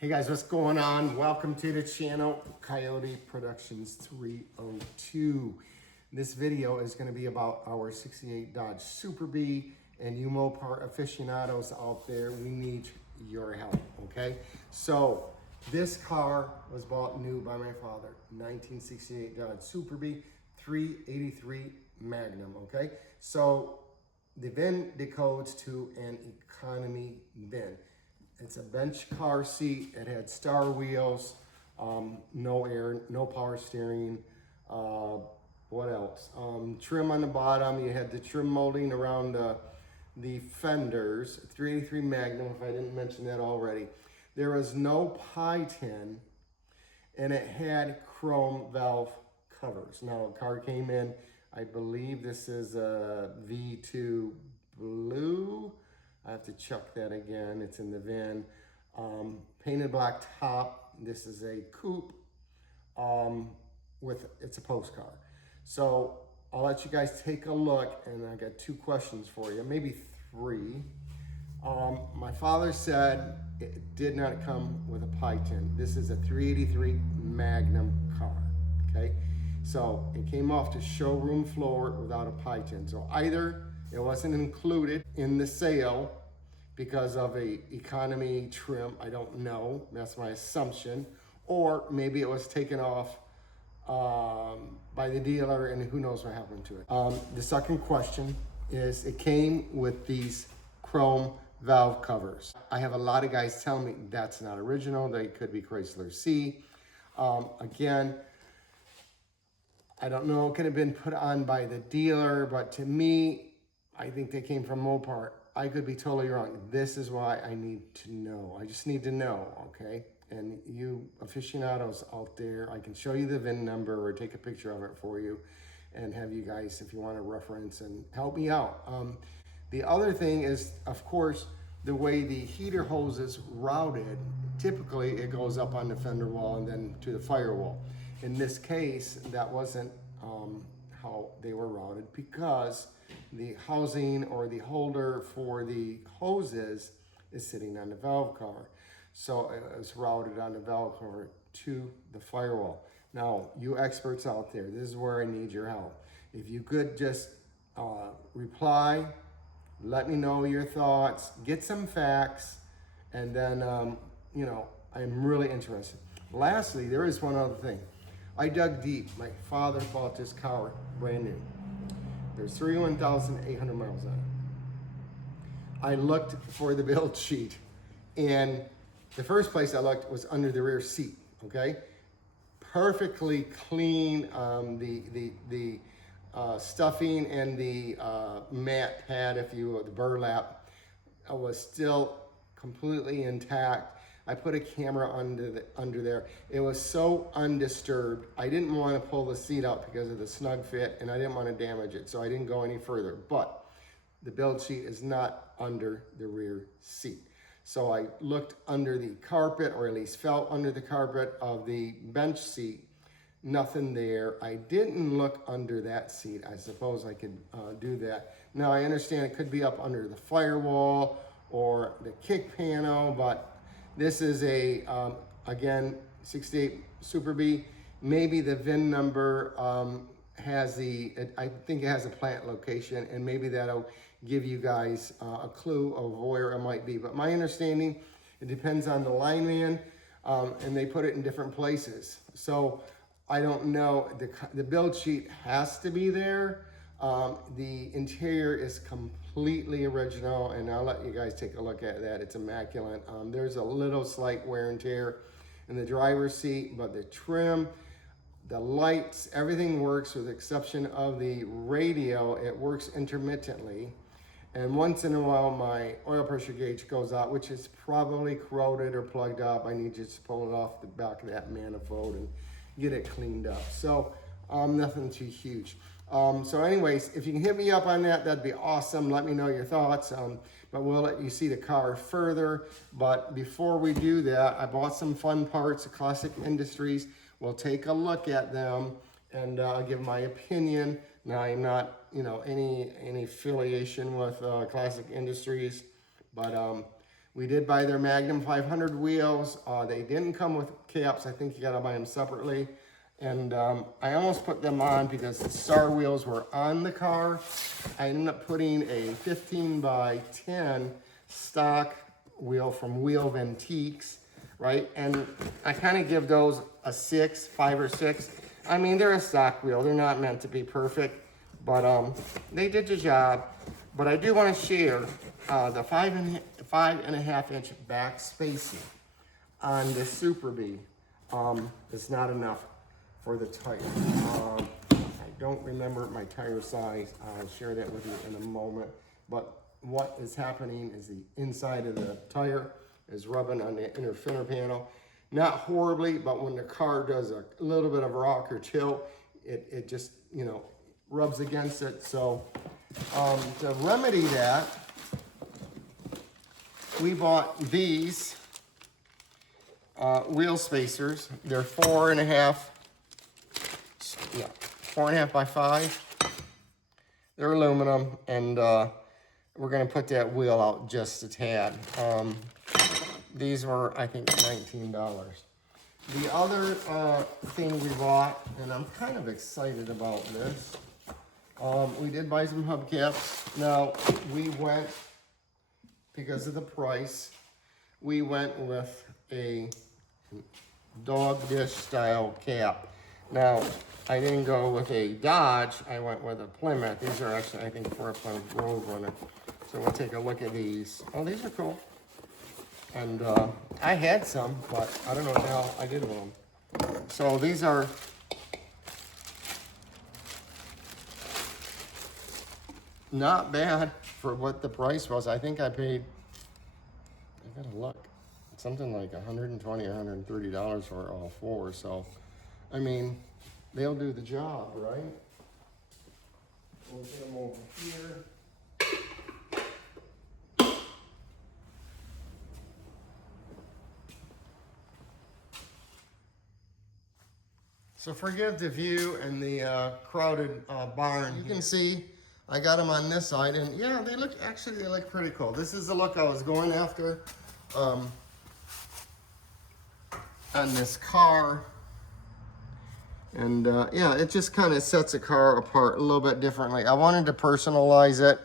Hey guys, what's going on? Welcome to the channel, Coyote Productions 302. This video is going to be about our 68 Dodge Super Bee, and you Mopar aficionados out there, we need your help, okay? So, this car was bought new by my father, 1968 Dodge Super Bee, 383 Magnum, okay? So, the VIN decodes to an economy VIN. It's a bench car seat. It had star wheels, no air, no power steering. What else? Trim on the bottom. You had the trim molding around the fenders. 383 Magnum, if I didn't mention that already. There was no pie tin, and it had chrome valve covers. Now, the car came in, I believe this is a V2 blue. I have to check that again. It's in the VIN. Painted black top. This is a coupe it's a post car. So I'll let you guys take a look, and I got two questions for you, maybe three. My father said it did not come with a pie tin. This is a 383 Magnum car, okay? So it came off the showroom floor without a pie tin. So either it wasn't included in the sale because of a economy trim, I don't know, that's my assumption, or maybe it was taken off by the dealer, and who knows what happened to it. The second question is, it came with these chrome valve covers. I have a lot of guys telling me that's not original, they could be Chrysler C. Again, I don't know, it could have been put on by the dealer, but to me, I think they came from Mopar. I could be totally wrong. This is why I need to know. I just need to know, okay? And you aficionados out there, I can show you the VIN number or take a picture of it for you and have you guys, if you want to reference, and help me out. The other thing is, of course, the way the heater hose is routed. Typically, it goes up on the fender wall and then to the firewall. In this case, that wasn't how they were routed, because the housing or the holder for the hoses is sitting on the valve cover. So it was routed on the valve cover to the firewall. Now, you experts out there, this is where I need your help. If you could just reply, let me know your thoughts, get some facts, and then, I'm really interested. Lastly, there is one other thing. I dug deep. My father bought this car brand new. There's 31,800 miles on it. I looked for the build sheet, and the first place I looked was under the rear seat, okay? Perfectly clean, the stuffing and the mat pad, if you will, the burlap, was still completely intact. I put a camera under there. It was so undisturbed. I didn't want to pull the seat out because of the snug fit, and I didn't want to damage it, so I didn't go any further. But the build sheet is not under the rear seat. So I looked under the carpet, or at least felt under the carpet of the bench seat. Nothing there. I didn't look under that seat. I suppose I could do that. Now, I understand it could be up under the firewall or the kick panel, but this is a, again, 68 Super Bee. Maybe the VIN number has I think it has a plant location, and maybe that'll give you guys a clue of where it might be. But my understanding, it depends on the lineman, and they put it in different places. So I don't know, the build sheet has to be there. The interior is completely original, and I'll let you guys take a look at that. It's immaculate. There's a little slight wear and tear in the driver's seat, but the trim, the lights, everything works with the exception of the radio. It works intermittently. And once in a while, my oil pressure gauge goes out, which is probably corroded or plugged up. I need you to pull it off the back of that manifold and get it cleaned up. So nothing too huge. So anyways, if you can hit me up on that, that'd be awesome. Let me know your thoughts. But we'll let you see the car further. But before we do that, I bought some fun parts at Classic Industries. We'll take a look at them, and I'll give my opinion. Now, I'm not, any affiliation with Classic Industries, but We did buy their Magnum 500 wheels. They didn't come with caps. I think you gotta buy them separately. And I almost put them on because the star wheels were on the car. I ended up putting a 15 by 10 stock wheel from Wheel Antiques, right? And I kind of give those a 6, 5 or 6. I mean, they're a stock wheel. They're not meant to be perfect, but they did the job. But I do want to share the 5.5 inch back spacing on the Super Bee. It's not enough for the tire. I don't remember my tire size. I'll share that with you in a moment. But what is happening is the inside of the tire is rubbing on the inner fender panel. Not horribly, but when the car does a little bit of rock or tilt, it just, you know, rubs against it. So to remedy that, we bought these wheel spacers. They're 4.5 by 5. They're aluminum, and we're gonna put that wheel out just a tad. These were, I think, $19. The other thing we bought, and I'm kind of excited about this, we did buy some hubcaps. Now, we went, because of the price, we went with a dog dish style cap. Now, I didn't go with a Dodge, I went with a Plymouth. These are actually, I think, for a Plymouth Roadrunner. So we'll take a look at these. Oh, these are cool. And I had some, but I don't know what the hell I did with them. So these are not bad for what the price was. I think I paid, I gotta look, something like $120 or $130 for all four. So, I mean, they'll do the job, right? We'll get them over here. So forgive the view and the crowded barn. You can see I got them on this side, and yeah, they look pretty cool. This is the look I was going after on this car. And yeah, it just kind of sets a car apart a little bit differently. I wanted to personalize it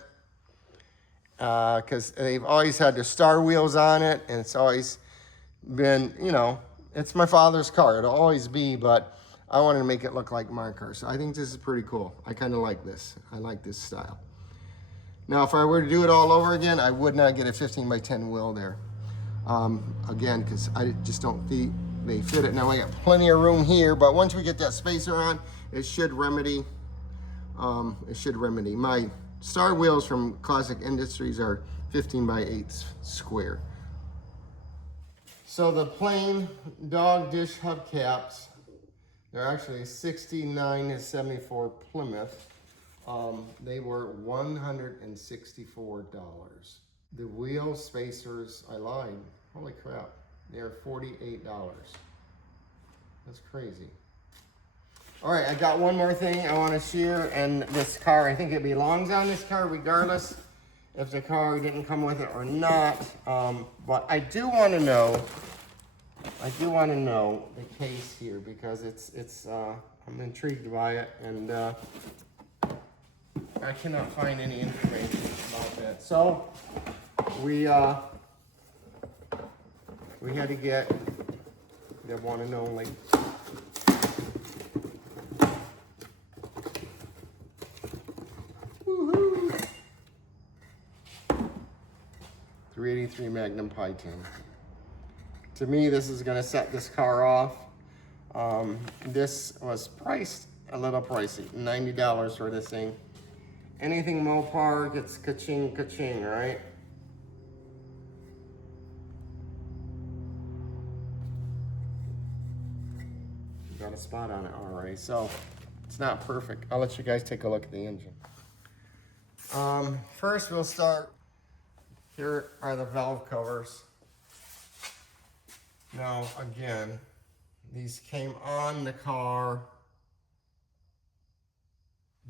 because they've always had the star wheels on it, and it's always been, you know, it's my father's car. It'll always be, but I wanted to make it look like my car. So I think this is pretty cool. I kind of like this. I like this style. Now, if I were to do it all over again, I would not get a 15 by 10 wheel there. Again, because I just don't think they fit it. Now I got plenty of room here, but once we get that spacer on, it should remedy. My star wheels from Classic Industries are 15 by 8 square. So the plain dog dish hubcaps, they're actually 69 to 74 Plymouth. They were $164. The wheel spacers, I lied. Holy crap, they're $48. That's crazy. All right, I got one more thing I want to share, and this car, I think it belongs on this car regardless if the car didn't come with it or not. But I do want to know the case here because it's I'm intrigued by it, and I cannot find any information about that. So we had to get the one and only woohoo 383 Magnum Python. To me, this is going to set this car off. This was priced a little pricey, $90 for this thing. Anything Mopar gets ka-ching, ka-ching, right? Got a spot on it already, so it's not perfect. I'll let you guys take a look at the engine. First, we'll start. Here are the valve covers. Now, again, these came on the car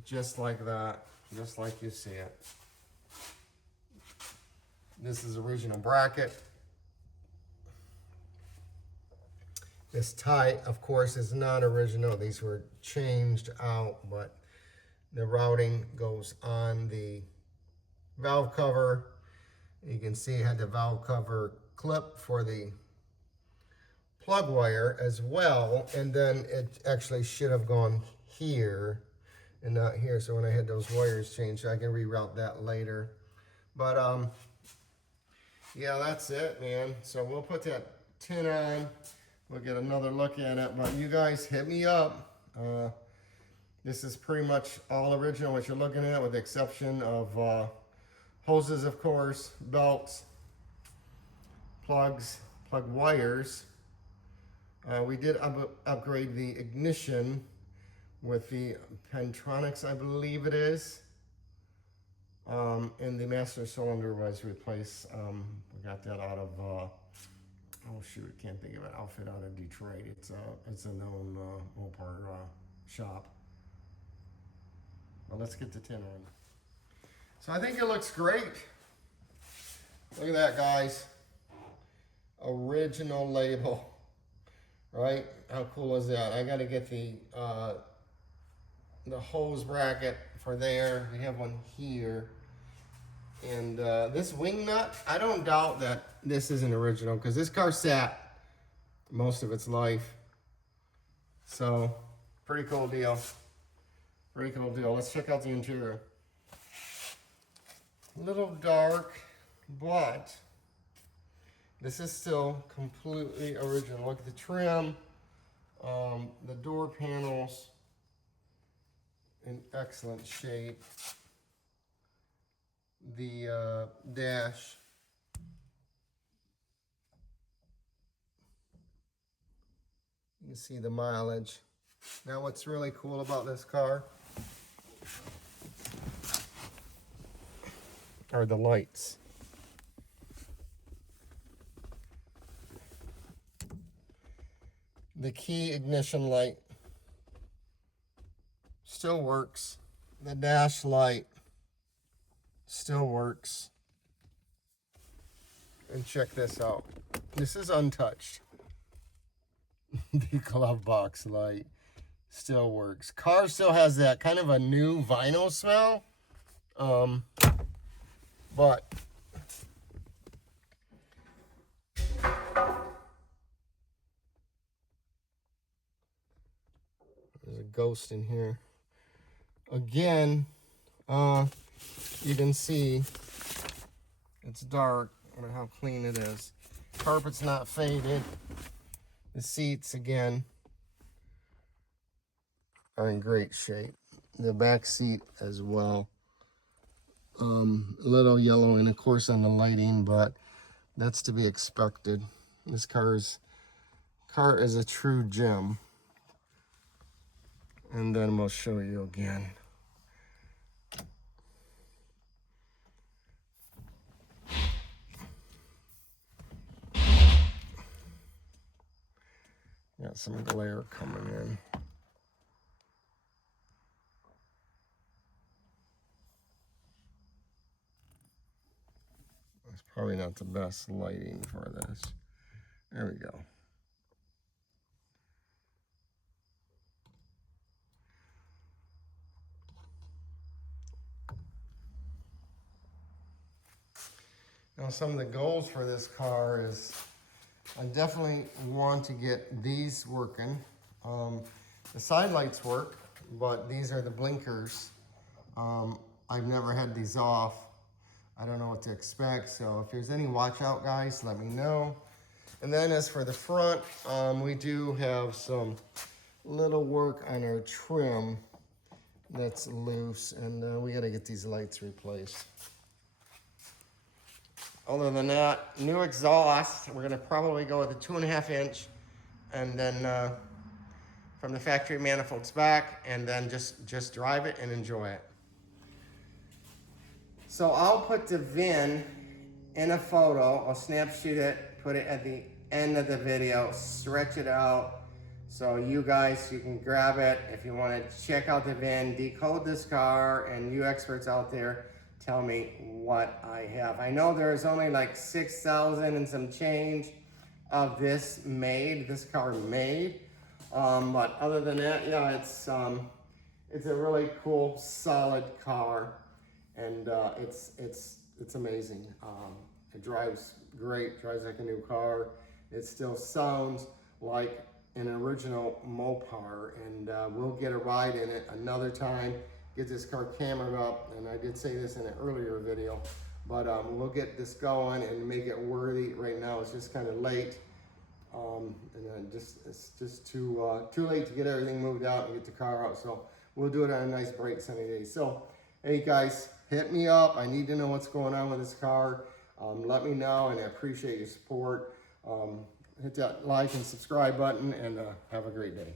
just like that, just like you see it. This is original bracket. This tie, of course, is not original. These were changed out, but the routing goes on the valve cover. You can see it had the valve cover clip for the plug wire as well, and then it actually should have gone here and not here. So when I had those wires changed, I can reroute that later. But yeah, that's it, man. So we'll put that tin on. We'll get another look at it. But you guys hit me up. This is pretty much all original what you're looking at, with the exception of hoses, of course, belts, plugs, plug wires. We did upgrade the ignition with the Pentronics, I believe it is. And the master cylinder was replaced. We got that out of, oh shoot, I can't think of it, outfit out of Detroit. It's a known Mopar shop. Well, let's get the tin on. So I think it looks great. Look at that, guys. Original label, right? How cool is that? I got to get the hose bracket for there. We have one here. And this wing nut, I don't doubt that this isn't original, because this car sat most of its life. So, pretty cool deal. Pretty cool deal. Let's check out the interior. A little dark, but this is still completely original. Look at the trim, the door panels in excellent shape. The dash. You can see the mileage. Now what's really cool about this car are the lights. The key ignition light still works. The dash light still works. And check this out. This is untouched. The glove box light still works. Car still has that kind of a new vinyl smell. But there's a ghost in here. Again, you can see it's dark. I don't know how clean it is. Carpet's not faded. The seats, again, are in great shape. The back seat as well. A little yellow, and of course on the lighting, but that's to be expected. This car is a true gem. And then we'll show you again. Got some glare coming in. It's probably not the best lighting for this. There we go. Now, some of the goals for this car is I definitely want to get these working. The side lights work, but these are the blinkers. I've never had these off. I don't know what to expect, so if there's any watch out, guys, let me know. And then as for the front, we do have some little work on our trim that's loose, and we gotta get these lights replaced. Other than that, new exhaust. We're gonna probably go with a 2.5 inch, and then from the factory manifolds back, and then just drive it and enjoy it. So I'll put the VIN in a photo. I'll snapshot it, put it at the end of the video, stretch it out, so you can grab it if you want to check out the VIN, decode this car, and you experts out there, tell me what I have. I know there's only like 6,000 and some change this car made. But other than that, yeah, it's a really cool, solid car, and it's amazing. It drives great, drives like a new car. It still sounds like an original Mopar, and we'll get a ride in it another time, get this car cambered up, and I did say this in an earlier video, but we'll get this going and make it worthy. Right now it's just kind of late, and it's just too late to get everything moved out and get the car out, so we'll do it on a nice bright sunny day. So hey guys, hit me up. I need to know what's going on with this car. Let me know, and I appreciate your support. Hit that like and subscribe button, and have a great day.